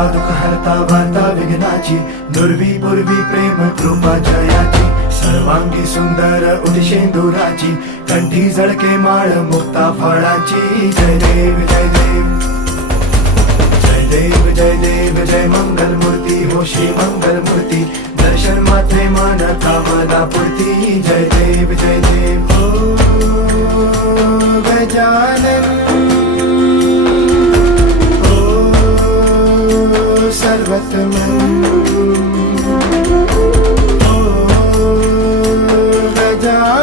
हरता दुःख हरता वार्ता विघ्नाची, दुर्वी पूर्वी प्रेम कृपा जयाची, सर्वांगी सुंदर उदिशेंदुराची, कंठी झळके माळ मुक्ता फळाची. जय देव जय देव जय देव जय देव जय मंगल मूर्ती हो श्री मंगल मूर्ती, दर्शन मात्रे मान कामना पूर्ती. जय देव जय देव ओ गजानन ओ सर्वतमन ओ गजानन